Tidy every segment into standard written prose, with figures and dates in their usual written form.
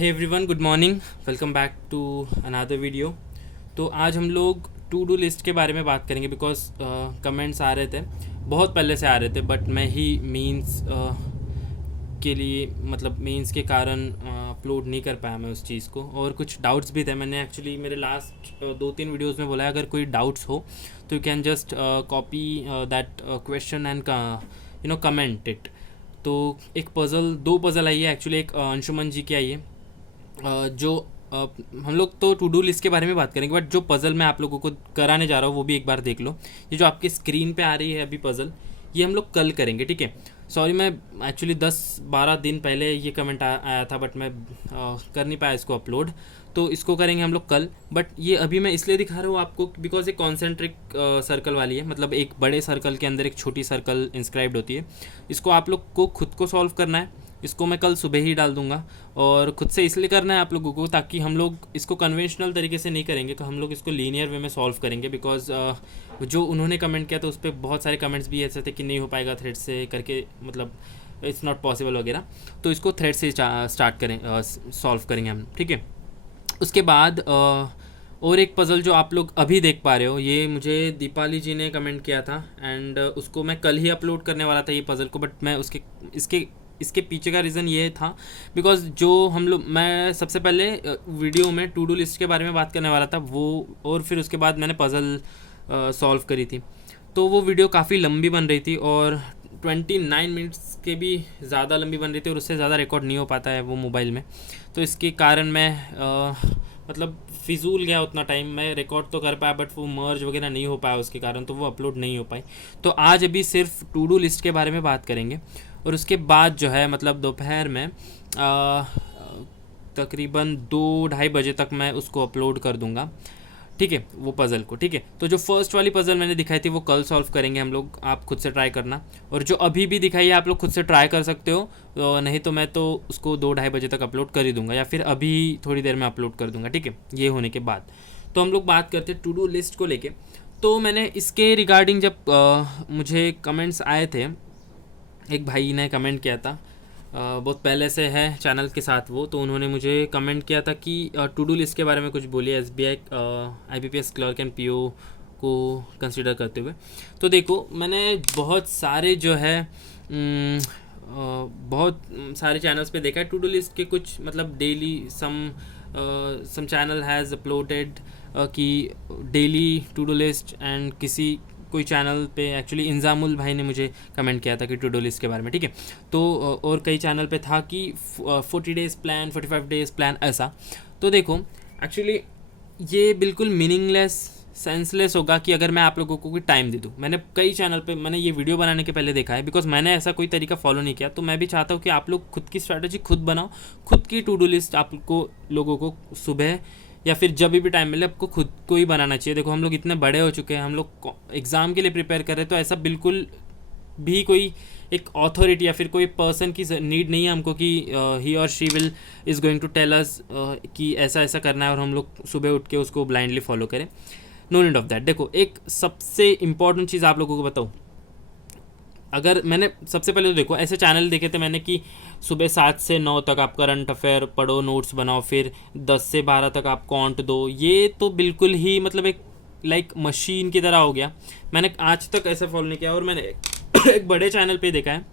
Hey everyone, good morning. Welcome back to another video. तो आज हम लोग टू डू लिस्ट के बारे में बात करेंगे बिकॉज कमेंट्स आ रहे थे, बहुत पहले से आ रहे थे, बट मैं ही मीन्स के लिए मतलब मीन्स के कारण अपलोड नहीं कर पाया मैं उस चीज़ को, और कुछ डाउट्स भी थे। मैंने एक्चुअली मेरे लास्ट 2-3 वीडियोस में बोला है अगर कोई डाउट्स हो तो you can just copy that question and comment it. तो एक पज़ल, 2 पज़ल आई है एक्चुअली। एक अंशुमन जी की आई है जो हम लोग तो टू डू लिस्ट के बारे में बात करेंगे, बट जो पज़ल मैं आप लोगों को कराने जा रहा हूँ वो भी एक बार देख लो। ये जो आपके स्क्रीन पे आ रही है अभी पज़ल, ये हम लोग कल करेंगे, ठीक है। सॉरी, मैं एक्चुअली 10-12 दिन पहले ये कमेंट आया था, बट मैं कर नहीं पाया इसको अपलोड। तो इसको करेंगे हम लोग कल, बट ये अभी मैं इसलिए दिखा रहा हूँ आपको बिकॉज एक कॉन्सेंट्रिक सर्कल वाली है, मतलब एक बड़े सर्कल के अंदर एक छोटी सर्कल इंस्क्राइब्ड होती है। इसको आप लोग को खुद को सॉल्व करना है। इसको मैं कल सुबह ही डाल दूंगा, और खुद से इसलिए करना है आप लोगों को ताकि हम लोग इसको कन्वेंशनल तरीके से नहीं करेंगे, तो हम लोग इसको लीनियर वे में सॉल्व करेंगे। बिकॉज जो उन्होंने कमेंट किया तो उस पर बहुत सारे कमेंट्स भी ऐसे थे कि नहीं हो पाएगा थ्रेड से करके, मतलब इट्स नॉट पॉसिबल वगैरह। तो इसको थ्रेड से स्टार्ट करें, सॉल्व करेंगे हम, ठीक है। उसके बाद और एक पज़ल जो आप लोग अभी देख पा रहे हो, ये मुझे दीपाली जी ने कमेंट किया था, एंड उसको मैं कल ही अपलोड करने वाला था ये पज़ल को, बट मैं इसके पीछे का रीज़न ये था बिकॉज जो मैं सबसे पहले वीडियो में टू डू लिस्ट के बारे में बात करने वाला था वो, और फिर उसके बाद मैंने पज़ल सॉल्व करी थी। तो वो वीडियो काफ़ी लंबी बन रही थी, और 29 मिनट्स के भी ज़्यादा लंबी बन रही थी, और उससे ज़्यादा रिकॉर्ड नहीं हो पाता है वो मोबाइल में। तो इसके कारण मैं मतलब फिजूल गया उतना टाइम। मैं रिकॉर्ड तो कर पाया, बट वो मर्ज वगैरह नहीं हो पाया उसके कारण, तो वो अपलोड नहीं हो पाई। तो आज अभी सिर्फ टू डू लिस्ट के बारे में बात करेंगे, और उसके बाद जो है मतलब दोपहर में तकरीबन 2-2:30 बजे तक मैं उसको अपलोड कर दूंगा, ठीक है, वो पज़ल को, ठीक है। तो जो फर्स्ट वाली पज़ल मैंने दिखाई थी वो कल सॉल्व करेंगे हम लोग, आप खुद से ट्राई करना। और जो अभी भी दिखाई है आप लोग खुद से ट्राई कर सकते हो, नहीं तो मैं तो उसको 2-2:30 बजे तक अपलोड कर ही दूंगा, या फिर अभी थोड़ी देर में अपलोड कर दूंगा, ठीक है, ये होने के बाद। तो हम लोग बात करते हैं टू डू लिस्ट को लेके। तो मैंने इसके रिगार्डिंग जब मुझे कमेंट्स आए थे, एक भाई ने कमेंट किया था, बहुत पहले से है चैनल के साथ वो, तो उन्होंने मुझे कमेंट किया था कि टू डू लिस्ट के बारे में कुछ बोलिए SBI IBPS clerk and PO को कंसिडर करते हुए। तो देखो, मैंने बहुत सारे जो है बहुत सारे चैनल्स पे देखा है टू डू लिस्ट के कुछ, मतलब daily some channel has uploaded कि daily to do list, and कोई चैनल पे एक्चुअली इंजामुल भाई ने मुझे कमेंट किया था कि टू डू लिस्ट के बारे में, ठीक है। तो और कई चैनल पे था कि 40 डेज़ प्लान, 45 डेज़ प्लान, ऐसा। तो देखो, एक्चुअली ये बिल्कुल मीनिंगलेस, सेंसलेस होगा कि अगर मैं आप लोगों को कोई टाइम दे दूँ। मैंने कई चैनल पे मैंने ये वीडियो बनाने के पहले देखा है, बिकॉज मैंने ऐसा कोई तरीका फॉलो नहीं किया। तो मैं भी चाहता हूँ कि आप लोग खुद की स्ट्रैटेजी खुद बनाओ, खुद की टू डू लिस्ट आपको लोगों को सुबह या फिर जब भी टाइम मिले आपको खुद को ही बनाना चाहिए। देखो, हम लोग इतने बड़े हो चुके हैं, हम लोग एग्ज़ाम के लिए प्रिपेयर कर रहे हैं, तो ऐसा बिल्कुल भी कोई एक अथॉरिटी या फिर कोई पर्सन की नीड नहीं है हमको कि ही और she will is going to tell us कि ऐसा ऐसा करना है और हम लोग सुबह उठ के उसको ब्लाइंडली फॉलो करें। No need of that. देखो, एक सबसे इम्पॉर्टेंट चीज़ आप लोगों को बताऊँ, अगर मैंने सबसे पहले तो देखो ऐसे चैनल देखे थे मैंने कि सुबह 7 से 9 तक आप करंट अफेयर पढ़ो, नोट्स बनाओ, फिर 10 से 12 तक आप कॉन्ट दो। ये तो बिल्कुल ही मतलब एक लाइक मशीन की तरह हो गया। मैंने आज तक ऐसा फॉलो नहीं किया, और मैंने एक बड़े चैनल पे देखा है,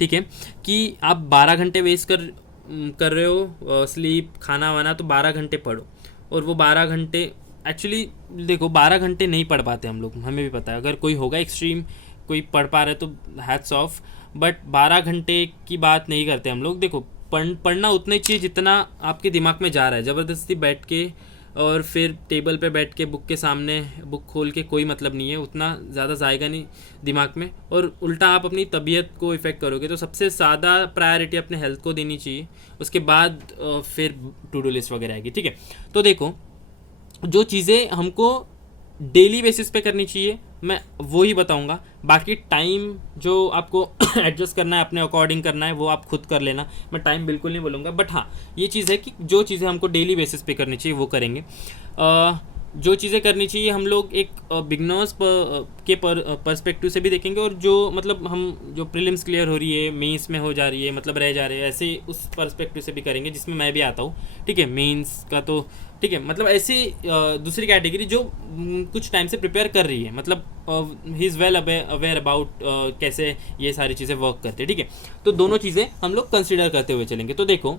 ठीक है, कि आप 12 घंटे वेस्ट कर रहे हो स्लीप, खाना वाना, तो 12 घंटे पढ़ो। और वो 12 घंटे एक्चुअली देखो 12 घंटे नहीं पढ़ पाते हम लोग, हमें भी पता है। अगर कोई होगा एक्सट्रीम, कोई पढ़ पा रहे तो हैट्स ऑफ, बट 12 घंटे की बात नहीं करते हम लोग। देखो, पढ़ना उतना ही चाहिए जितना आपके दिमाग में जा रहा है। ज़बरदस्ती बैठ के और फिर टेबल पे बैठ के बुक के सामने बुक खोल के कोई मतलब नहीं है, उतना ज़्यादा जाएगा नहीं दिमाग में, और उल्टा आप अपनी तबीयत को इफ़ेक्ट करोगे। तो सबसे ज़्यादा प्रायोरिटी अपने हेल्थ को देनी चाहिए, उसके बाद फिर टू डू लिस्ट वगैरह आएगी, ठीक है। तो देखो, जो चीज़ें हमको डेली बेसिस पे करनी चाहिए मैं वो ही बताऊंगा। बाकी टाइम जो आपको एडजस्ट करना है, अपने अकॉर्डिंग करना है, वो आप खुद कर लेना। मैं टाइम बिल्कुल नहीं बोलूँगा, बट हाँ, ये चीज़ है कि जो चीज़ें हमको डेली बेसिस पे करनी चाहिए वो करेंगे। जो चीज़ें करनी चाहिए हम लोग एक बिगनर्स के पर्सपेक्टिव से भी देखेंगे, और जो मतलब हम जो प्रीलिम्स क्लियर हो रही है, मेंस में हो जा रही है, मतलब रह जा रहे हैं, ऐसे उस पर्सपेक्टिव से भी करेंगे जिसमें मैं भी आता हूँ। ठीक है, मेंस का तो ठीक है, मतलब ऐसी दूसरी कैटेगरी जो कुछ टाइम से प्रिपेयर कर रही है, मतलब he is well aware about कैसे ये सारी चीज़ें वर्क करते हैं। ठीक है, तो दोनों चीज़ें हम लोग कंसिडर करते हुए चलेंगे। तो देखो,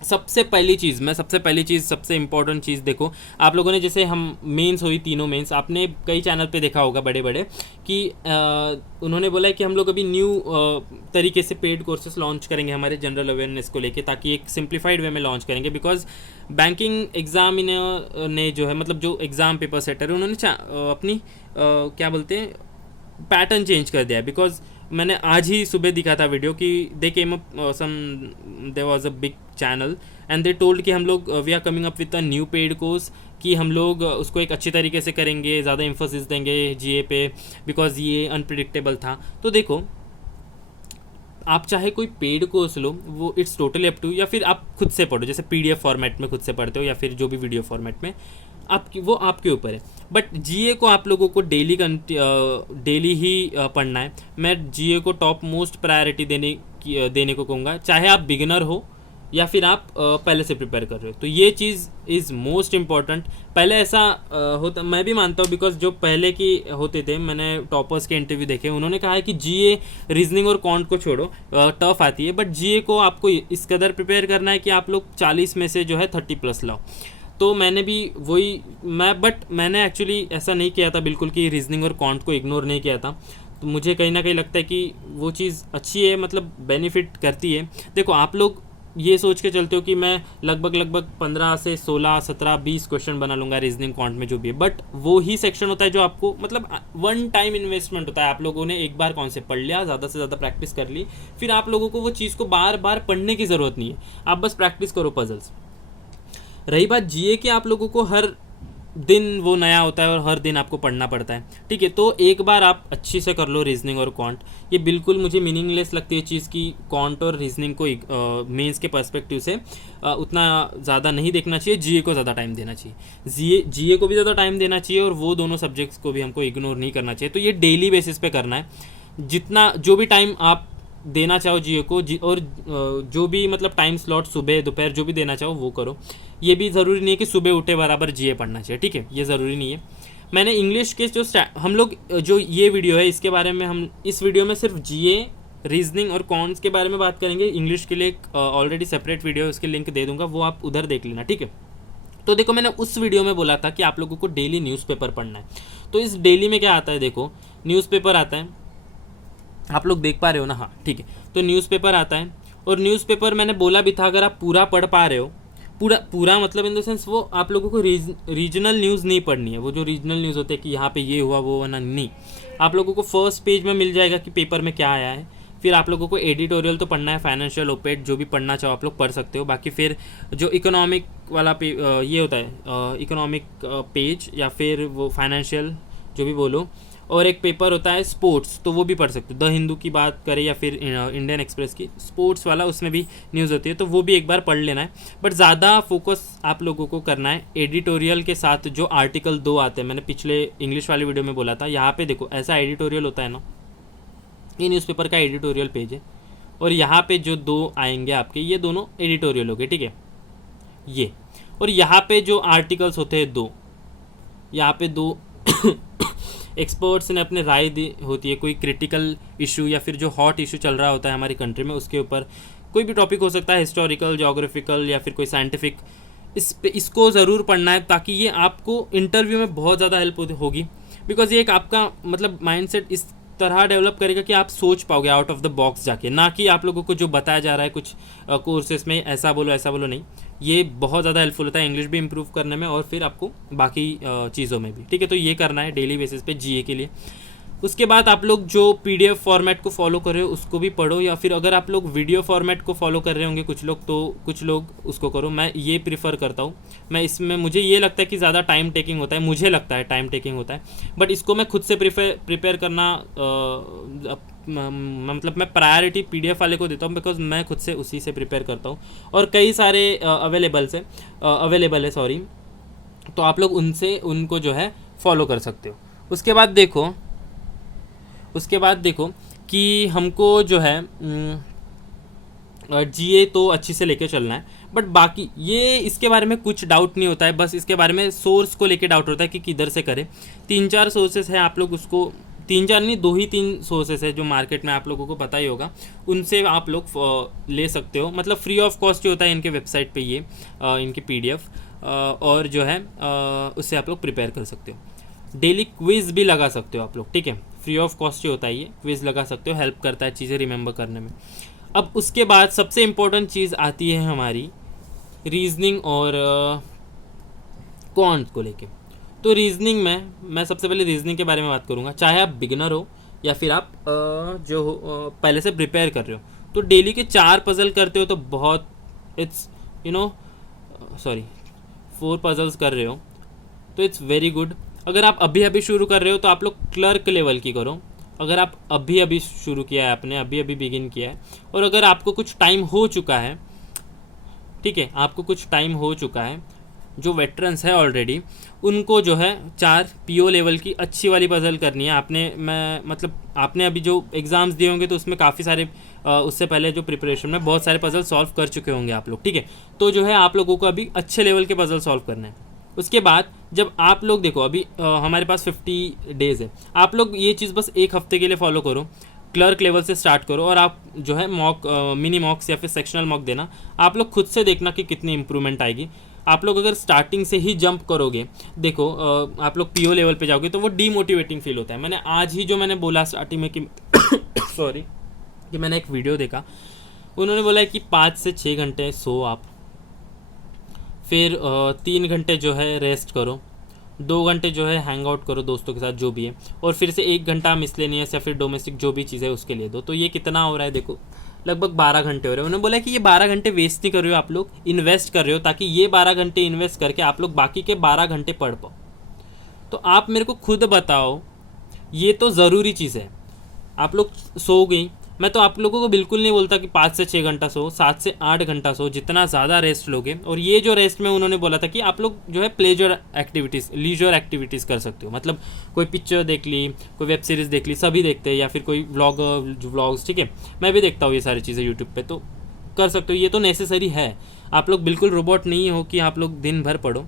सबसे पहली चीज़ सबसे इंपॉर्टेंट चीज़ देखो, आप लोगों ने जैसे हम मेंस हुई, तीनों मेंस आपने कई चैनल पे देखा होगा बड़े बड़े कि उन्होंने बोला है कि हम लोग अभी न्यू तरीके से पेड कोर्सेस लॉन्च करेंगे हमारे जनरल अवेयरनेस को लेके, ताकि एक सिंप्लीफाइड वे में लॉन्च करेंगे। बिकॉज बैंकिंग एग्जाम ने जो है, मतलब जो एग्ज़ाम पेपर सेटर है, उन्होंने अपनी क्या बोलते हैं, पैटर्न चेंज कर दिया है। बिकॉज मैंने आज ही सुबह दिखा था वीडियो कि they came up some there was a big channel and they told कि हम लोग we are coming up with a new paid course, कि हम लोग उसको एक अच्छी तरीके से करेंगे, ज़्यादा इन्फोसिस देंगे जीए पे, बिकॉज ये अनप्रिडिक्टेबल था। तो देखो, आप चाहे कोई पेड कोर्स लो, वो इट्स टोटली अप टू, या फिर आप खुद से पढ़ो, जैसे पीडीएफ फॉर्मेट में खुद से पढ़ते हो या फिर जो भी वीडियो फॉर्मेट में, आपकी वो आपके ऊपर है। बट जीए को आप लोगों को डेली ही पढ़ना है। मैं जीए को टॉप मोस्ट प्रायोरिटी देने को कहूँगा, चाहे आप बिगिनर हो या फिर आप पहले से प्रिपेयर कर रहे हो। तो ये चीज़ इज़ मोस्ट इम्पॉर्टेंट। पहले ऐसा होता, मैं भी मानता हूँ, बिकॉज जो पहले की होते थे, मैंने टॉपर्स के इंटरव्यू देखे, उन्होंने कहा है कि जीए रीजनिंग और कॉन्ट को छोड़ो, टफ आती है, बट जीए को आपको इस कदर प्रिपेयर करना है कि आप लोग 40 में से जो है 30+ लाओ। तो मैंने भी वही बट मैंने एक्चुअली ऐसा नहीं किया था बिल्कुल कि रीजनिंग और कॉन्ट को इग्नोर नहीं किया था। तो मुझे कहीं ना कहीं लगता है कि वो चीज़ अच्छी है, मतलब बेनिफिट करती है। देखो, आप लोग ये सोच के चलते हो कि मैं लगभग 15 से 16 17 20 क्वेश्चन बना लूँगा रीजनिंग कॉन्ट में जो भी है, बट वो ही सेक्शन होता है जो आपको, मतलब वन टाइम इन्वेस्टमेंट होता है। आप लोगों ने एक बार कॉन्सेप्ट पढ़ लिया, ज़्यादा से ज़्यादा प्रैक्टिस कर ली, फिर आप लोगों को वो चीज़ को बार बार पढ़ने की ज़रूरत नहीं है, आप बस प्रैक्टिस करो पजल्स। रही बात जीए की, आप लोगों को हर दिन वो नया होता है और हर दिन आपको पढ़ना पड़ता है। ठीक है, तो एक बार आप अच्छी से कर लो रीजनिंग और कॉन्ट। ये बिल्कुल मुझे मीनिंगलेस लगती है चीज़ की कॉन्ट और रीजनिंग को मेंस के पर्सपेक्टिव से उतना ज़्यादा नहीं देखना चाहिए, जीए को ज़्यादा टाइम देना चाहिए, जीए को भी ज़्यादा टाइम देना चाहिए, और वो दोनों सब्जेक्ट्स को भी हमको इग्नोर नहीं करना चाहिए। तो ये डेली बेसिस पे करना है, जितना जो भी टाइम आप देना चाहो जीए को, और जो भी मतलब टाइम स्लॉट सुबह दोपहर जो भी देना चाहो वो करो। ये भी ज़रूरी नहीं है कि सुबह उठे बराबर जीए पढ़ना चाहिए, ठीक है, ये ज़रूरी नहीं है। मैंने इंग्लिश के जो हम लोग जो ये वीडियो है इसके बारे में, हम इस वीडियो में सिर्फ जीए रीजनिंग और कॉन्स के बारे में बात करेंगे। इंग्लिश के लिए ऑलरेडी सेपरेट वीडियो है, उसके लिंक दे दूंगा, वो आप उधर देख लेना, ठीक है। तो देखो, मैंने उस वीडियो में बोला था कि आप लोगों को डेली न्यूज़पेपर पढ़ना है। तो इस डेली में क्या आता है, देखो न्यूज़पेपर आता है, आप लोग देख पा रहे हो ना, हाँ ठीक है। तो न्यूज़पेपर आता है, और न्यूज़पेपर मैंने बोला भी था, अगर आप पूरा पढ़ पा रहे हो, पूरा मतलब इन द सेंस वो आप लोगों को रीजनल न्यूज़ नहीं पढ़नी है। वो जो रीजनल न्यूज़ होते हैं कि यहाँ पे ये हुआ वो हुआ ना, नहीं, आप लोगों को फर्स्ट पेज में मिल जाएगा कि पेपर में क्या आया है। फिर आप लोगों को एडिटोरियल तो पढ़ना है, फाइनेंशियल ओपेड जो भी पढ़ना चाहो आप लोग पढ़ सकते हो। बाकी फिर जो इकोनॉमिक वाला ये होता है इकोनॉमिक पेज, या फिर वो फाइनेंशियल जो भी बोलो, और एक पेपर होता है स्पोर्ट्स, तो वो भी पढ़ सकते हो। द हिंदू की बात करें या फिर इंडियन एक्सप्रेस की, स्पोर्ट्स वाला उसमें भी न्यूज़ होती है, तो वो भी एक बार पढ़ लेना है। बट ज़्यादा फोकस आप लोगों को करना है एडिटोरियल के साथ। जो आर्टिकल 2 आते हैं, मैंने पिछले इंग्लिश वाली वीडियो में बोला था, यहाँ पे देखो ऐसा एडिटोरियल होता है ना, ये न्यूज़पेपर का एडिटोरियल पेज है, और यहाँ पे जो 2 आएंगे आपके, ये दोनों एडिटोरियल हो गए, ठीक है ये। और यहाँ पे जो आर्टिकल्स होते हैं 2, यहाँ पे 2 एक्सपर्ट्स ने अपने राय दी होती है, कोई क्रिटिकल इशू या फिर जो हॉट इशू चल रहा होता है हमारी कंट्री में, उसके ऊपर कोई भी टॉपिक हो सकता है, हिस्टोरिकल, जोग्राफिकल या फिर कोई साइंटिफिक, इसको ज़रूर पढ़ना है, ताकि ये आपको इंटरव्यू में बहुत ज़्यादा हेल्प होगी। बिकॉज ये एक आपका मतलब माइंडसेट इस तरह डेवलप करेगा कि आप सोच पाओगे आउट ऑफ द बॉक्स जाके, ना कि आप लोगों को जो बताया जा रहा है कुछ कोर्सेस में ऐसा बोलो नहीं। ये बहुत ज़्यादा हेल्पफुल होता है इंग्लिश भी इंप्रूव करने में, और फिर आपको बाकी चीज़ों में भी, ठीक है। तो ये करना है डेली बेसिस पे जीए के लिए। उसके बाद आप लोग जो पीडीएफ फॉर्मेट को फॉलो कर रहे हो उसको भी पढ़ो, या फिर अगर आप लोग वीडियो फॉर्मेट को फॉलो कर रहे होंगे कुछ लोग, तो कुछ लोग उसको करो। मैं ये प्रीफर करता हूँ, मैं इसमें मुझे ये लगता है कि ज़्यादा टाइम टेकिंग होता है, मुझे लगता है टाइम टेकिंग होता है, बट इसको मैं खुद से प्रिपेयर करना मतलब मैं प्रायोरिटी पीडीएफ वाले को देता हूँ, बिकॉज मैं खुद से उसी से प्रिपेयर करता हूँ, और कई सारे अवेलेबल है तो आप लोग उनको जो है फॉलो कर सकते हो। उसके बाद देखो कि हमको जो है जीए तो अच्छी से लेके चलना है, बट बाकी ये इसके बारे में कुछ डाउट नहीं होता है, बस इसके बारे में सोर्स को लेके डाउट होता है कि किधर से करें। 3-4 सोर्सेस हैं, आप लोग उसको 3-4 नहीं 2 ही 3 सोर्सेस है जो मार्केट में आप लोगों को पता ही होगा, उनसे आप लोग ले सकते हो। मतलब फ्री ऑफ कॉस्ट ही होता है इनके वेबसाइट पे ये इनकी पीडीएफ, और जो है उससे आप लोग प्रिपेयर कर सकते हो। डेली क्विज़ भी लगा सकते हो आप लोग, ठीक है, फ्री ऑफ कॉस्ट ही होता है ये, क्विज़ लगा सकते हो, हेल्प करता है चीज़ें रिमेंबर करने में। अब उसके बाद सबसे इम्पोर्टेंट चीज़ आती है हमारी रीजनिंग और क्वांट को लेके। तो रीजनिंग में मैं सबसे पहले रीजनिंग के बारे में बात करूँगा। चाहे आप बिगिनर हो या फिर आप जो पहले से प्रिपेयर कर रहे हो, तो डेली के 4 पजल करते हो तो बहुत, इट्स 4 पजल्स कर रहे हो तो इट्स वेरी गुड। अगर आप अभी अभी शुरू कर रहे हो तो आप लोग क्लर्क लेवल की करो। अगर आप अभी अभी शुरू किया है, आपने अभी अभी बिगिन किया है, और अगर आपको कुछ टाइम हो चुका है, ठीक है, आपको कुछ टाइम हो चुका है, जो वेटरन्स है ऑलरेडी, उनको जो है 4 पीओ लेवल की अच्छी वाली पजल करनी है। आपने अभी जो एग्ज़ाम्स दिए होंगे तो उसमें काफ़ी सारे उससे पहले जो प्रिपरेशन में बहुत सारे पजल सॉल्व कर चुके होंगे आप लोग, ठीक है। तो जो है आप लोगों को अभी अच्छे लेवल के पजल सॉल्व करने हैं। उसके बाद जब आप लोग देखो अभी हमारे पास 50 डेज़ है, आप लोग ये चीज़ बस 1 हफ्ते के लिए फॉलो करो। क्लर्क लेवल से स्टार्ट करो और आप जो है मिनी मॉक्स या फिर सेक्शनल मॉक देना। आप लोग खुद से देखना कि कितनी इंप्रूवमेंट आएगी। आप लोग अगर स्टार्टिंग से ही जंप करोगे, देखो आप लोग पीओ लेवल पे जाओगे तो वो डीमोटिवेटिंग फील होता है। मैंने आज ही जो मैंने बोला स्टार्टिंग में कि सॉरी, कि मैंने एक वीडियो देखा, उन्होंने बोला है कि 5 से 6 घंटे सो आप, फिर 3 घंटे जो है रेस्ट करो, 2 घंटे जो है हैंग आउट करो दोस्तों के साथ जो भी है, और फिर से 1 घंटा मिसलेनियस या फिर डोमेस्टिक जो भी चीज़ है उसके लिए दो। तो ये कितना हो रहा है, देखो लगभग 12 घंटे हो रहे हैं। उन्होंने बोला कि ये 12 घंटे वेस्ट नहीं कर रहे हो, आप लोग इन्वेस्ट कर रहे हो, ताकि ये 12 घंटे इन्वेस्ट करके आप लोग बाकी के 12 घंटे पढ़ पाओ। तो आप मेरे को खुद बताओ, ये तो ज़रूरी चीज़ है। आप लोग सो गई, मैं तो आप लोगों को बिल्कुल नहीं बोलता कि 5 से 6 घंटा सो, 7 से 8 घंटा सो, जितना ज़्यादा रेस्ट लोगे। और ये जो रेस्ट में उन्होंने बोला था कि आप लोग जो है लीजर एक्टिविटीज़ कर सकते हो। मतलब कोई पिक्चर देख ली, कोई वेब सीरीज़ देख ली, सभी देखते हैं, या फिर कोई व्लॉग्स, ठीक है, मैं भी देखता हूँ ये सारी चीज़ें यूट्यूब पे, तो कर सकते हो। ये तो नेसेसरी है, आप लोग बिल्कुल रोबोट नहीं हो कि आप लोग दिन भर पढ़ो,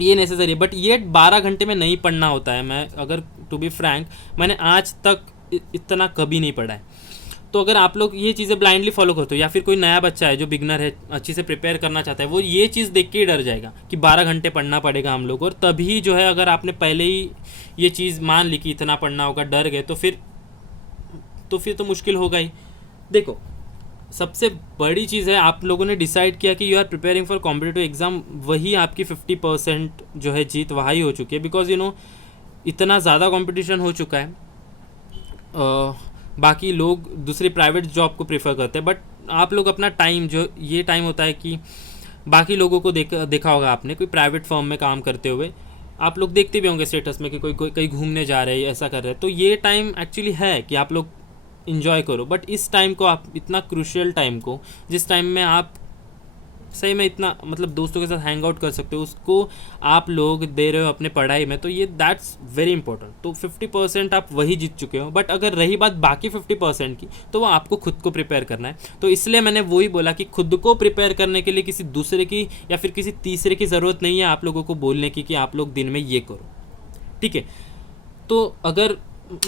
ये नेसेसरी है। बट ये 12 घंटे में नहीं पढ़ना होता है। मैं अगर टू बी फ्रैंक, मैंने आज तक इतना कभी नहीं पढ़ा है। तो अगर आप लोग ये चीज़ें ब्लाइंडली फॉलो करते हो, या फिर कोई नया बच्चा है जो बिगनर है, अच्छी से प्रिपेयर करना चाहता है, वो ये चीज़ देख के ही डर जाएगा कि 12 घंटे पढ़ना पड़ेगा हम लोग। और तभी जो है अगर आपने पहले ही ये चीज़ मान ली कि इतना पढ़ना होगा, डर गए, तो फिर तो मुश्किल होगा ही। देखो सबसे बड़ी चीज़ है, आप लोगों ने डिसाइड किया कि you are preparing for competitive exam, वही आपकी 50% जो है जीत वही हो चुकी है। बिकॉज इतना ज़्यादा कॉम्पिटिशन हो चुका है। बाकी लोग दूसरी प्राइवेट जॉब को प्रेफर करते हैं, बट आप लोग अपना टाइम, जो ये टाइम होता है कि बाकी लोगों को देखा होगा आपने, कोई प्राइवेट फर्म में काम करते हुए, आप लोग देखते भी होंगे स्टेटस में कि कोई कहीं घूमने जा रहे हैं, ऐसा कर रहे हैं। तो ये टाइम एक्चुअली है कि आप लोग इन्जॉय करो। बट इस टाइम को, आप इतना क्रूशियल टाइम को, जिस टाइम में आप सही में इतना मतलब दोस्तों के साथ हैंग आउट कर सकते हो, उसको आप लोग दे रहे हो अपने पढ़ाई में, तो ये दैट्स वेरी इंपॉर्टेंट। तो 50% आप वही जीत चुके हो। बट अगर रही बात बाकी 50% की, तो वो आपको खुद को प्रिपेयर करना है। तो इसलिए मैंने वही बोला कि खुद को प्रिपेयर करने के लिए किसी दूसरे की या फिर किसी तीसरे की ज़रूरत नहीं है आप लोगों को बोलने की कि आप लोग दिन में ये करो, ठीक है। तो अगर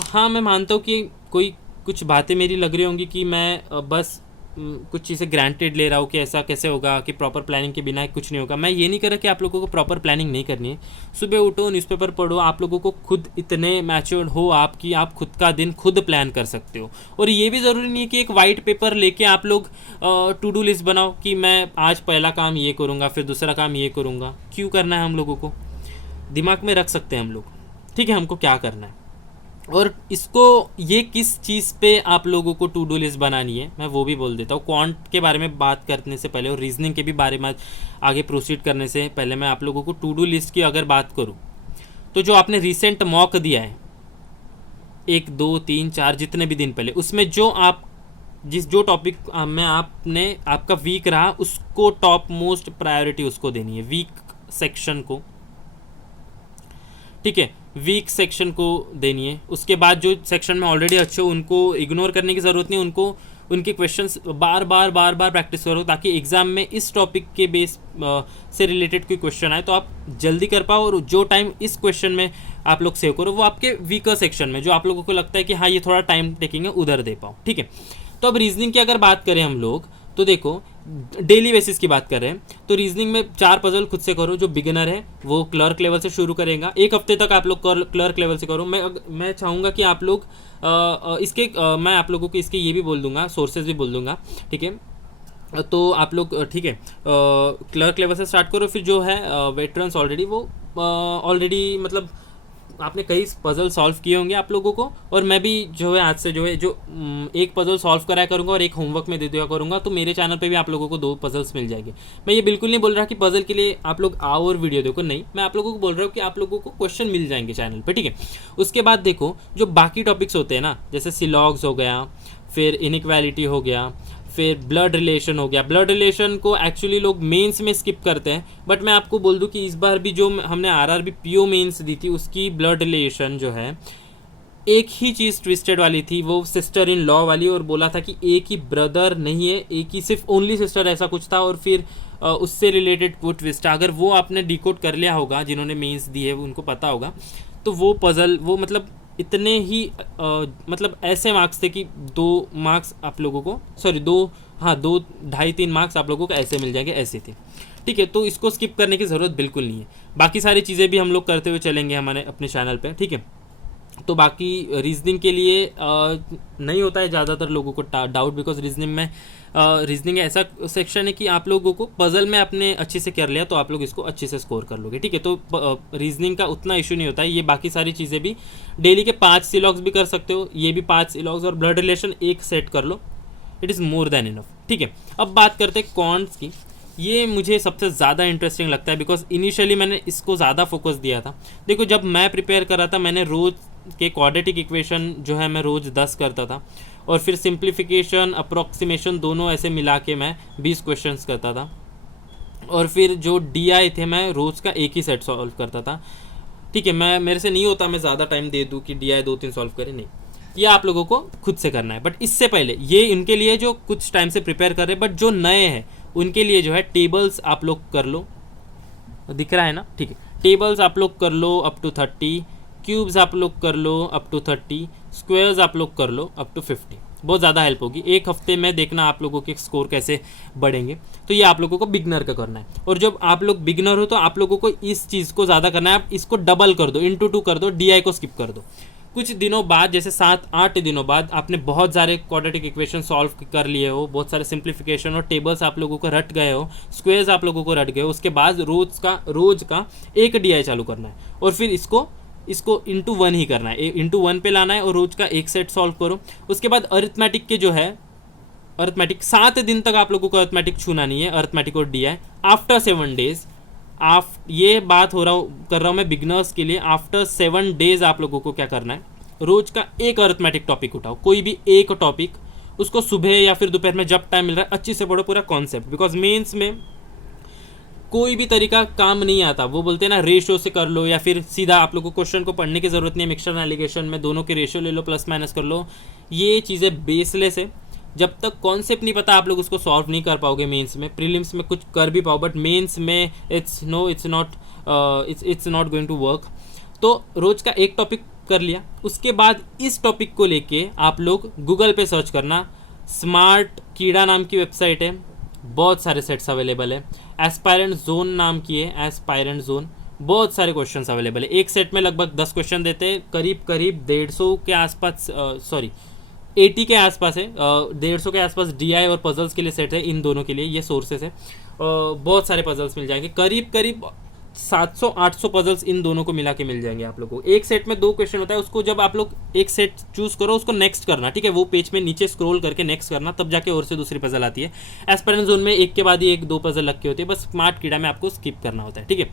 हाँ, मैं मानता हूँ कि कोई कुछ बातें मेरी लग रही होंगी कि मैं बस कुछ चीज़ें ग्रांटेड ले रहा हूँ कि ऐसा कैसे होगा, कि प्रॉपर प्लानिंग के बिना कुछ नहीं होगा। मैं ये नहीं कर रहा कि आप लोगों को प्रॉपर प्लानिंग नहीं करनी है। सुबह उठो, न्यूज़पेपर पढ़ो, आप लोगों को खुद इतने मैच्योर्ड हो आप कि आप खुद का दिन खुद प्लान कर सकते हो। और ये भी ज़रूरी नहीं है कि एक वाइट पेपर लेके आप लोग टू डू लिस्ट बनाओ कि मैं आज पहला काम ये करूँगा, फिर दूसरा काम ये करूँगा। क्यों करना है, हम लोगों को दिमाग में रख सकते हैं हम लोग, ठीक है, हमको क्या करना है। और इसको ये किस चीज़ पे आप लोगों को टू डू लिस्ट बनानी है, मैं वो भी बोल देता हूँ। क्वांट के बारे में बात करने से पहले और रीजनिंग के भी बारे में आगे प्रोसीड करने से पहले मैं आप लोगों को टू डू लिस्ट की अगर बात करूँ, तो जो आपने रिसेंट मॉक दिया है 1, 2, 3, 4 जितने भी दिन पहले, उसमें जो टॉपिक में आपका वीक रहा, उसको टॉप मोस्ट प्रायोरिटी उसको देनी है, वीक सेक्शन को, ठीक है, वीक सेक्शन को देनी है। उसके बाद जो सेक्शन में ऑलरेडी अच्छे हो उनको इग्नोर करने की ज़रूरत नहीं, उनको उनके क्वेश्चंस बार बार प्रैक्टिस करो, ताकि एग्ज़ाम में इस टॉपिक के बेस से रिलेटेड कोई क्वेश्चन आए तो आप जल्दी कर पाओ, और जो टाइम इस क्वेश्चन में आप लोग सेव करो वो आपके वीकर सेक्शन में जो आप लोगों को लगता है कि हाँ ये थोड़ा टाइम टेकिंग है उधर दे पाओ। ठीक है, तो अब रीजनिंग की अगर बात करें हम लोग, तो देखो डेली बेसिस की बात कर रहे हैं तो रीजनिंग में 4 पजल खुद से करो। जो बिगिनर है वो क्लर्क लेवल से शुरू करेगा, 1 हफ्ते तक आप लोग क्लर्क लेवल से करो। मैं चाहूँगा कि आप लोग मैं आप लोगों को इसके ये भी बोल दूंगा, सोर्सेज भी बोल दूंगा। ठीक है, तो आप लोग ठीक है क्लर्क लेवल से स्टार्ट करो। फिर जो है वेटरन्स ऑलरेडी वो ऑलरेडी मतलब आपने कई पजल सॉल्व किए होंगे आप लोगों को, और मैं भी जो है आज से जो एक पजल सॉल्व कराया करूंगा और एक होमवर्क में दे दिया करूंगा, तो मेरे चैनल पे भी आप लोगों को 2 पजल्स मिल जाएंगे। मैं ये बिल्कुल नहीं बोल रहा कि पजल के लिए आप लोग आओ और वीडियो देखो, नहीं, मैं आप लोगों को बोल रहा हूँ कि आप लोगों को क्वेश्चन मिल जाएंगे चैनल पर। ठीक है, उसके बाद देखो जो बाकी टॉपिक्स होते हैं ना, जैसे सिलॉग्स हो गया, फिर इनइक्वालिटी हो गया, फिर ब्लड रिलेशन हो गया। ब्लड रिलेशन को एक्चुअली लोग मेंस में स्किप करते हैं, बट मैं आपको बोल दूं कि इस बार भी जो हमने आरआरबी पीओ मेंस दी थी उसकी ब्लड रिलेशन जो है एक ही चीज़ ट्विस्टेड वाली थी, वो सिस्टर इन लॉ वाली, और बोला था कि एक ही ब्रदर नहीं है, एक ही सिर्फ ओनली सिस्टर ऐसा कुछ था, और फिर उससे रिलेटेड वो ट्विस्ट। अगर वो आपने डिकोड कर लिया होगा, जिन्होंने मेंस दी है उनको पता होगा, तो वो पजल वो मतलब इतने ही मतलब ऐसे मार्क्स थे कि 2 मार्क्स आप लोगों को 2.5-3 मार्क्स आप लोगों को ऐसे मिल जाएंगे, ऐसे थे। ठीक है, तो इसको स्किप करने की ज़रूरत बिल्कुल नहीं है। बाकी सारी चीज़ें भी हम लोग करते हुए चलेंगे हमारे अपने चैनल पे। ठीक है, तो बाकी रीजनिंग के लिए नहीं होता है ज़्यादातर लोगों को डाउट, बिकॉज रीजनिंग ऐसा सेक्शन है कि आप लोगों को पजल में आपने अच्छे से कर लिया तो आप लोग इसको अच्छे से स्कोर कर लोगे। ठीक है, तो रीजनिंग का उतना इशू नहीं होता है। ये बाकी सारी चीज़ें भी डेली के 5 सिलॉग्स भी कर सकते हो, ये भी 5 सिलॉग्स, और ब्लड रिलेशन 1 सेट कर लो, it is more than enough. ठीक है, अब बात करते हैं कॉन्स की। ये मुझे सबसे ज़्यादा इंटरेस्टिंग लगता है, बिकॉज इनिशियली मैंने इसको ज़्यादा फोकस दिया था। देखो जब मैं प्रिपेयर कर रहा था, मैंने रोज़ के क्वाड्रेटिक इक्वेशन जो है मैं रोज़ 10 करता था, और फिर सिंप्लीफिकेशन अप्रॉक्सीमेशन दोनों ऐसे मिला के मैं 20 क्वेश्चंस करता था, और फिर जो DI थे मैं रोज़ का एक ही सेट सॉल्व करता था। ठीक है, मेरे से नहीं होता मैं ज़्यादा टाइम दे दूँ कि DI 2-3 सॉल्व करें, नहीं, ये आप लोगों को खुद से करना है। बट इससे पहले ये इनके लिए जो कुछ टाइम से प्रिपेयर कर रहे हैं, बट जो नए हैं उनके लिए जो है टेबल्स आप लोग कर लो, दिख रहा है ना? ठीक है, टेबल्स आप लोग कर लो अप टू 30, क्यूब्स आप लोग कर लो अप टू 30, स्क्वायर्स आप लोग कर लो अप टू 50। बहुत ज़्यादा हेल्प होगी। एक हफ्ते में देखना आप लोगों के स्कोर कैसे बढ़ेंगे। तो ये आप लोगों को बिगनर का करना है, और जब आप लोग बिगनर हो तो आप लोगों को इस चीज़ को ज़्यादा करना है। आप इसको डबल कर दो, इंटू 2 कर दो, DI को स्किप कर दो। कुछ दिनों बाद, जैसे 7-8 दिनों बाद, आपने बहुत सारे क्वाड्रेटिक इक्वेशन सॉल्व कर लिए हो, बहुत सारे सिंप्लीफिकेशन और टेबल्स आप लोगों को रट गए हो, स्क्वायर्स आप लोगों को रट गए हो, उसके बाद रोज का एक DI चालू करना है, और फिर इसको इंटू 1 ही करना है, इंटू 1 पे लाना है, और रोज का एक सेट सॉल्व करो। उसके बाद अरिथमेटिक के जो है, अरिथमेटिक 7 दिन तक आप लोगों को अरिथमेटिक छूना नहीं है, अरिथमेटिक और DI। आफ्टर 7 डेज, ये बात कर रहा हूँ मैं बिगनर्स के लिए। आफ्टर 7 डेज आप लोगों को क्या करना है, रोज का एक अरिथमेटिक टॉपिक उठाओ, कोई भी एक टॉपिक, उसको सुबह या फिर दोपहर में जब टाइम मिल रहा है अच्छे से पढ़ो पूरा कॉन्सेप्ट। बिकॉज मेंस में कोई भी तरीका काम नहीं आता, वो बोलते हैं ना रेशियो से कर लो, या फिर सीधा आप लोगों को क्वेश्चन को पढ़ने की जरूरत नहीं है, मिक्सचर एलिगेशन में दोनों के रेशियो ले लो, प्लस माइनस कर लो। ये चीज़ें बेसलेस है। जब तक कॉन्सेप्ट नहीं पता आप लोग उसको सॉल्व नहीं कर पाओगे मेंस में। प्रीलिम्स में कुछ कर भी पाओ, बट मेंस में it's not going to work. तो रोज का एक टॉपिक कर लिया, उसके बाद इस टॉपिक को लेके आप लोग गूगल पे सर्च करना। स्मार्ट कीड़ा नाम की वेबसाइट है, बहुत सारे सेट्स अवेलेबल है। एस्पायरेंट जोन नाम की है, एस्पायरेंट जोन, बहुत सारे क्वेश्चंस अवेलेबल है। एक सेट में लगभग 10 क्वेश्चन देते हैं, करीब 150 के आसपास 80 के आसपास है, 150 के आसपास DI और पजल्स के लिए सेट है। इन दोनों के लिए ये सोर्सेस है, बहुत सारे पजल्स मिल जाएंगे, करीब 700-800 पजल्स इन दोनों को मिला के मिल जाएंगे आप लोगों को। एक सेट में 2 क्वेश्चन होता है, उसको जब आप लोग एक सेट चूज करो उसको नेक्स्ट करना, ठीक है, वो पेज में नीचे स्क्रॉल करके नेक्स्ट करना, तब जाके और से दूसरी पजल आती है। एस्पायरेंट जोन में एक के बाद ही 1-2 पजल लग के होती है, बस स्मार्ट कीड़ा में आपको स्किप करना होता है, ठीक है,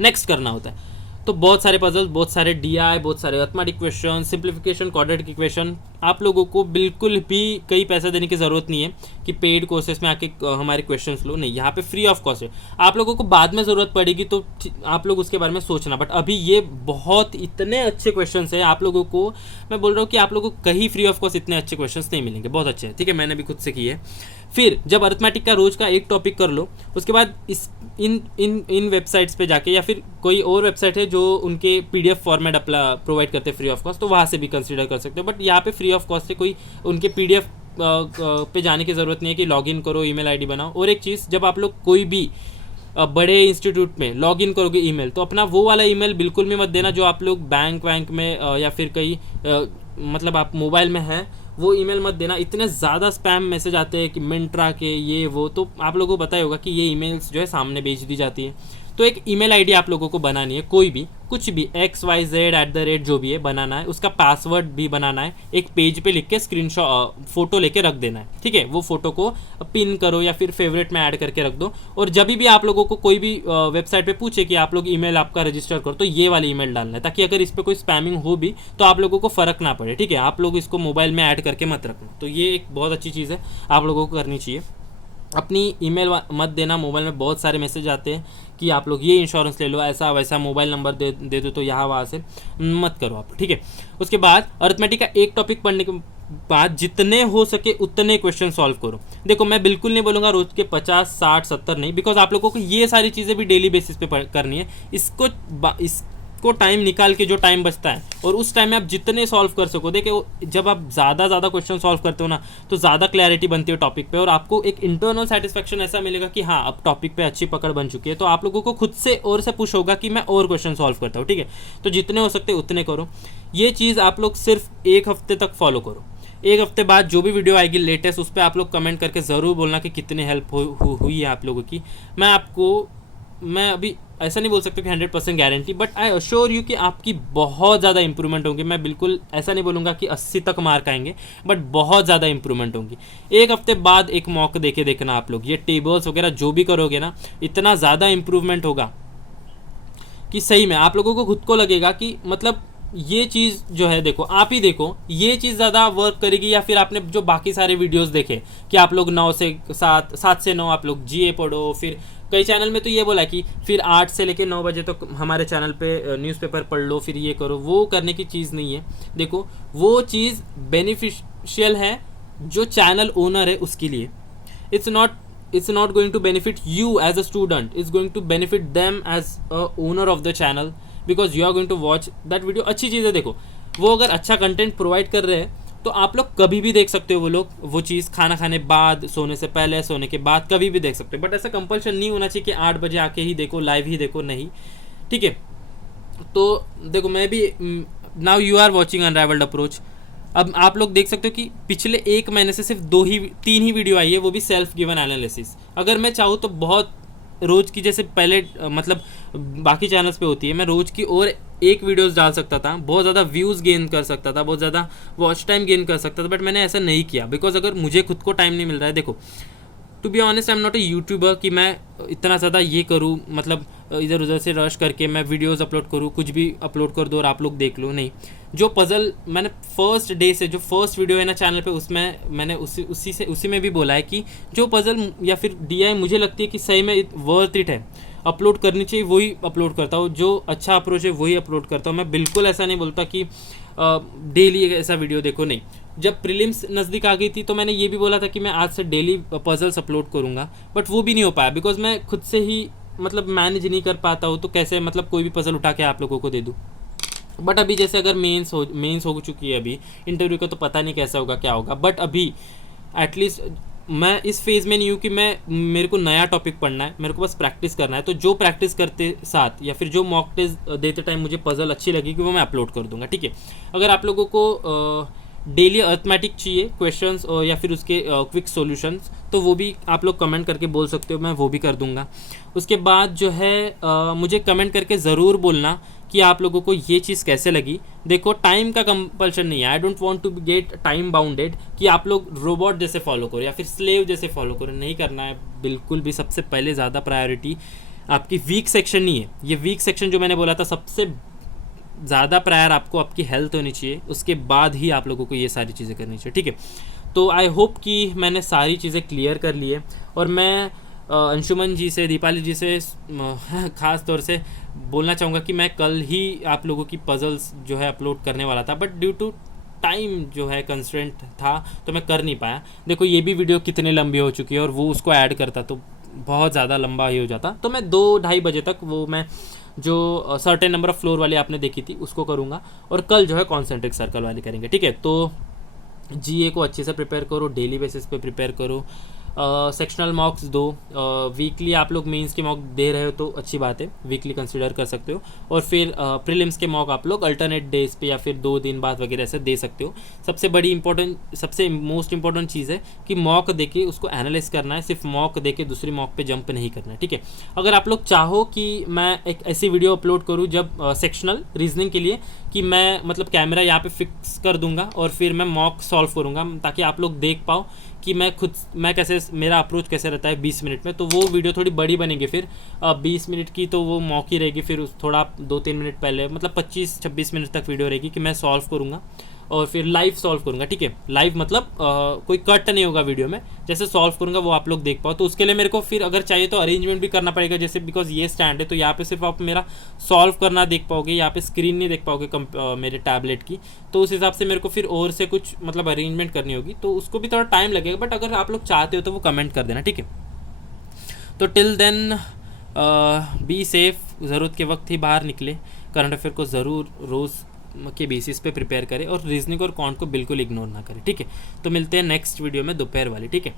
नेक्स्ट करना होता है। तो बहुत सारे पजल्स, बहुत सारे DI, बहुत सारे arithmetic question, simplification, quadratic equation, आप लोगों को बिल्कुल भी कई पैसा देने की ज़रूरत नहीं है कि पेड कोर्सेज में आके हमारे क्वेश्चंस लो, नहीं, यहाँ पे फ्री ऑफ कॉस्ट है। आप लोगों को बाद में ज़रूरत पड़ेगी तो आप लोग उसके बारे में सोचना, बट अभी ये बहुत इतने अच्छे क्वेश्चंस हैं आप लोगों को, मैं बोल रहा हूँ कि आप लोगों को कहीं फ्री ऑफ कॉस्ट इतने अच्छे क्वेश्चंस नहीं मिलेंगे, बहुत अच्छे हैं, ठीक है, मैंने भी खुद से किए है। फिर जब अरिथमेटिक का रोज का एक टॉपिक कर लो, उसके बाद इस इन वेबसाइट्स पे जाके, या फिर कोई और वेबसाइट है जो उनके PDF फॉर्मेट प्रोवाइड करते हैं फ्री ऑफ कॉस्ट, तो वहाँ से भी कंसिडर कर सकते हो। बट यहाँ पे फ्री ऑफ कॉस्ट से कोई उनके PDF पे जाने की ज़रूरत नहीं है कि लॉगिन करो, ईमेल आईडी बनाओ। और एक चीज़, जब आप लोग कोई भी बड़े इंस्टीट्यूट में लॉगिन करोगे ईमेल, तो अपना वो वाला ईमेल बिल्कुल भी मत देना जो आप लोग बैंक में या फिर कहीं मतलब आप मोबाइल में हैं, वो ईमेल मत देना। इतने ज़्यादा स्पैम मैसेज आते हैं कि मिंट्रा के ये वो, तो आप लोगों को पता ही होगा कि ये ईमेल्स जो है सामने भेज दी जाती है। तो एक ईमेल आईडी आप लोगों को बनानी है, कोई भी कुछ भी XYZ@ जो भी है बनाना है, उसका पासवर्ड भी बनाना है, एक पेज पे लिख के स्क्रीनशॉट फोटो लेके रख देना है, ठीक है। वो फोटो को पिन करो या फिर फेवरेट में ऐड करके रख दो, और जब भी आप लोगों को कोई भी वेबसाइट पे पूछे कि आप लोग ईमेल आपका रजिस्टर करो, तो ये वाली ईमेल डालना है, ताकि अगर इस पर कोई स्पैमिंग हो भी तो आप लोगों को फ़र्क ना पड़े, ठीक है। आप लोग इसको मोबाइल में ऐड करके मत रखना, तो ये एक बहुत अच्छी चीज़ है, आप लोगों को करनी चाहिए। अपनी ईमेल मत देना, मोबाइल में बहुत सारे मैसेज आते हैं कि आप लोग ये इंश्योरेंस ले लो, ऐसा वैसा, मोबाइल नंबर दे दो, तो यहाँ वहाँ से मत करो आप, ठीक है। उसके बाद अरिथमेटिक का एक टॉपिक पढ़ने के बाद जितने हो सके उतने क्वेश्चन सॉल्व करो। देखो, मैं बिल्कुल नहीं बोलूँगा रोज के 50, 60, 70 नहीं, बिकॉज आप लोगों को ये सारी चीज़ें भी डेली बेसिस पे करनी है। इसको टाइम निकाल के, जो टाइम बचता है, और उस टाइम में आप जितने सॉल्व कर सको। देखो, जब आप ज़्यादा क्वेश्चन सॉल्व करते हो ना, तो ज़्यादा क्लैरिटी बनती है टॉपिक पे, और आपको एक इंटरनल सेटिस्फेक्शन ऐसा मिलेगा कि हाँ, अब टॉपिक पे अच्छी पकड़ बन चुकी है। तो आप लोगों को खुद से और से पुश होगा कि मैं और क्वेश्चन सॉल्व करता हूँ, ठीक है। तो जितने हो सकते उतने करो। ये चीज़ आप लोग सिर्फ 1 हफ्ते तक फॉलो करो। 1 हफ्ते बाद जो भी वीडियो आएगी लेटेस्ट, उस पर आप लोग कमेंट करके ज़रूर बोलना कि कितनी हेल्प हुई है आप लोगों की। मैं अभी ऐसा नहीं बोल सकता कि 100% guarantee, but I assure you कि आपकी बहुत ज़्यादा इंप्रूवमेंट होंगी। मैं बिल्कुल ऐसा नहीं बोलूँगा कि 80 तक मार्क आएंगे, बट बहुत ज़्यादा इंप्रूवमेंट होंगी। 1 हफ्ते बाद एक मॉक देखना आप लोग, ये टेबल्स वगैरह जो भी करोगे ना, इतना ज़्यादा इंप्रूवमेंट होगा कि सही में आप लोगों को खुद को लगेगा कि मतलब ये चीज़ जो है, देखो आप ही देखो, ये चीज़ ज़्यादा वर्क करेगी, या फिर आपने जो बाकी सारे वीडियोस देखे कि आप लोग 9 से 7, 7 से 9 आप लोग GA पढ़ो, फिर कई चैनल में तो ये बोला कि फिर 8 से लेकर 9 बजे तक हमारे चैनल पे न्यूज़पेपर पढ़ लो, फिर ये करो। वो करने की चीज़ नहीं है। देखो, वो चीज़ बेनिफिशियल है जो चैनल ओनर है उसके लिए। it's not going to benefit you as a student, it's going to benefit them as a owner of the channel, because you are going to watch that video। अच्छी चीज़ है। देखो, वो अगर अच्छा कंटेंट प्रोवाइड कर रहे हैं तो आप लोग कभी भी देख सकते हो। वो चीज़ खाना खाने बाद, सोने से पहले, सोने के बाद, कभी भी देख सकते हो। बट ऐसा कंपल्शन नहीं होना चाहिए कि 8 बजे आके ही देखो, लाइव ही देखो, नहीं, ठीक है। तो देखो, मैं भी now you are watching unrivalled approach. अब आप लोग देख सकते हो कि पिछले 1 महीने से सिर्फ 3 ही वीडियो आई है, वो भी सेल्फ गिवन एनालिसिस। अगर मैं चाहूँ तो बहुत रोज़ की, जैसे पहले मतलब बाकी चैनल्स पे होती है, मैं रोज़ की और 1 वीडियोस डाल सकता था, बहुत ज़्यादा व्यूज़ गेन कर सकता था, बहुत ज़्यादा वॉच टाइम गेन कर सकता था, बट मैंने ऐसा नहीं किया, बिकॉज अगर मुझे खुद को टाइम नहीं मिल रहा है। देखो, to be honest, I am not a YouTuber कि मैं इतना ज़्यादा ये करूँ, मतलब इधर उधर से रश करके मैं वीडियोस अपलोड करूँ, कुछ भी अपलोड कर दो और आप लोग देख लो, नहीं। जो पज़ल मैंने फर्स्ट डे से, जो फर्स्ट वीडियो है ना चैनल पे, उसमें मैंने उसी में भी बोला है कि जो पज़ल या फिर DI मुझे लगती है कि सही में वर्थ इट है, अपलोड करनी चाहिए, वही अपलोड करता हूँ। जो अच्छा अप्रोच है वही अपलोड करता हूँ। मैं बिल्कुल ऐसा नहीं बोलता कि डेली ऐसा वीडियो देखो, नहीं। जब प्रीलिम्स नज़दीक आ गई थी तो मैंने ये भी बोला था कि मैं आज से डेली पजल्स अपलोड करूँगा, बट वो भी नहीं हो पाया, बिकॉज मैं खुद से ही मतलब मैनेज नहीं कर पाता हूँ। तो कैसे मतलब कोई भी पजल उठा के आप लोगों को दे दूँ। बट अभी जैसे अगर मेंस हो चुकी है, अभी इंटरव्यू का तो पता नहीं कैसा होगा, क्या होगा, बट अभी एटलीस्ट मैं इस फेज़ में नहीं हूँ कि मेरे को नया टॉपिक पढ़ना है, मेरे को बस प्रैक्टिस करना है। तो जो प्रैक्टिस करते साथ या फिर जो मॉक टेस्ट देते टाइम मुझे पजल अच्छी लगी कि वो मैं अपलोड कर दूंगा, ठीक है। अगर आप लोगों को डेली अरिथमेटिक चाहिए क्वेश्चंस और या फिर उसके क्विक सॉल्यूशंस, तो वो भी आप लोग कमेंट करके बोल सकते हो, मैं वो भी कर दूंगा। उसके बाद जो है मुझे कमेंट करके ज़रूर बोलना कि आप लोगों को ये चीज़ कैसे लगी। देखो, टाइम का कंपल्शन नहीं है, I don't want to get time bounded कि आप लोग रोबोट जैसे फॉलो करो या फिर स्लेव जैसे फॉलो करो, नहीं करना है बिल्कुल भी। सबसे पहले ज़्यादा प्रायोरिटी आपकी वीक सेक्शन नहीं है। ये वीक सेक्शन जो मैंने बोला था, सबसे ज़्यादा प्रायर आपको आपकी हेल्थ होनी चाहिए, उसके बाद ही आप लोगों को ये सारी चीज़ें करनी चाहिए, ठीक है। तो आई होप कि मैंने सारी चीज़ें क्लियर कर ली है, और मैं अंशुमन जी से, दीपाली जी से ख़ास तौर से बोलना चाहूँगा कि मैं कल ही आप लोगों की पज़ल्स जो है अपलोड करने वाला था, बट ड्यू टू टाइम जो है कंस्ट्रेंट था तो मैं कर नहीं पाया। देखो ये भी वीडियो कितने लंबी हो चुकी है, और वो उसको ऐड करता तो बहुत ज़्यादा लंबा ही हो जाता। तो मैं 2-2:30 बजे तक वो मैं जो सर्टेन नंबर ऑफ़ फ्लोर वाली आपने देखी थी उसको करूँगा, और कल जो है कॉन्सेंट्रिक सर्कल वाली करेंगे, ठीक है। तो जीए को अच्छे से प्रिपेयर करो, डेली बेसिस पे प्रिपेयर करो, सेक्शनल मॉक्स दो, वीकली आप लोग मेंस के मॉक दे रहे हो तो अच्छी बात है, वीकली कंसिडर कर सकते हो, और फिर प्रीलिम्स के मॉक आप लोग अल्टरनेट डेज पे या फिर 2 दिन बाद वगैरह ऐसे दे सकते हो। सबसे मोस्ट इंपॉर्टेंट चीज़ है कि मॉक देके उसको एनालाइज करना है, सिर्फ मॉक देके दूसरी मॉक पे जंप नहीं करना है, ठीक है। अगर आप लोग चाहो कि मैं एक ऐसी वीडियो अपलोड करूँ जब सेक्शनल रीजनिंग के लिए कि मैं मतलब कैमरा यहाँ पे फिक्स कर दूंगा और फिर मैं मॉक सॉल्व करूँगा, ताकि आप लोग देख पाओ कि मैं कैसे, मेरा अप्रोच कैसे रहता है 20 मिनट में, तो वो वीडियो थोड़ी बड़ी बनेगी फिर 20 मिनट की, तो वो मॉक ही रहेगी। फिर थोड़ा 2-3 मिनट पहले मतलब 25-26 मिनट तक वीडियो रहेगी कि मैं सॉल्व करूँगा और फिर लाइव सॉल्व करूँगा, ठीक है। लाइव मतलब कोई कट नहीं होगा वीडियो में, जैसे सॉल्व करूँगा वो आप लोग देख पाओ। तो उसके लिए मेरे को फिर अगर चाहिए तो अरेंजमेंट भी करना पड़ेगा, जैसे बिकॉज ये स्टैंड है तो यहाँ पे सिर्फ आप मेरा सॉल्व करना देख पाओगे, यहाँ पे स्क्रीन नहीं देख पाओगे मेरे टैबलेट की। तो उस हिसाब से मेरे को फिर और से कुछ मतलब अरेंजमेंट करनी होगी, तो उसको भी थोड़ा टाइम लगेगा, बट अगर आप लोग चाहते हो तो वो कमेंट कर देना, ठीक है। तो टिल देन बी सेफ, ज़रूरत के वक्त ही बाहर निकले, करंट अफेयर को ज़रूर रोज़ के बेसिस पे प्रिपेयर करें, और रीजनिंग और कॉन्ट को बिल्कुल इग्नोर ना करें, ठीक है। तो मिलते हैं नेक्स्ट वीडियो में दोपहर वाली, ठीक है।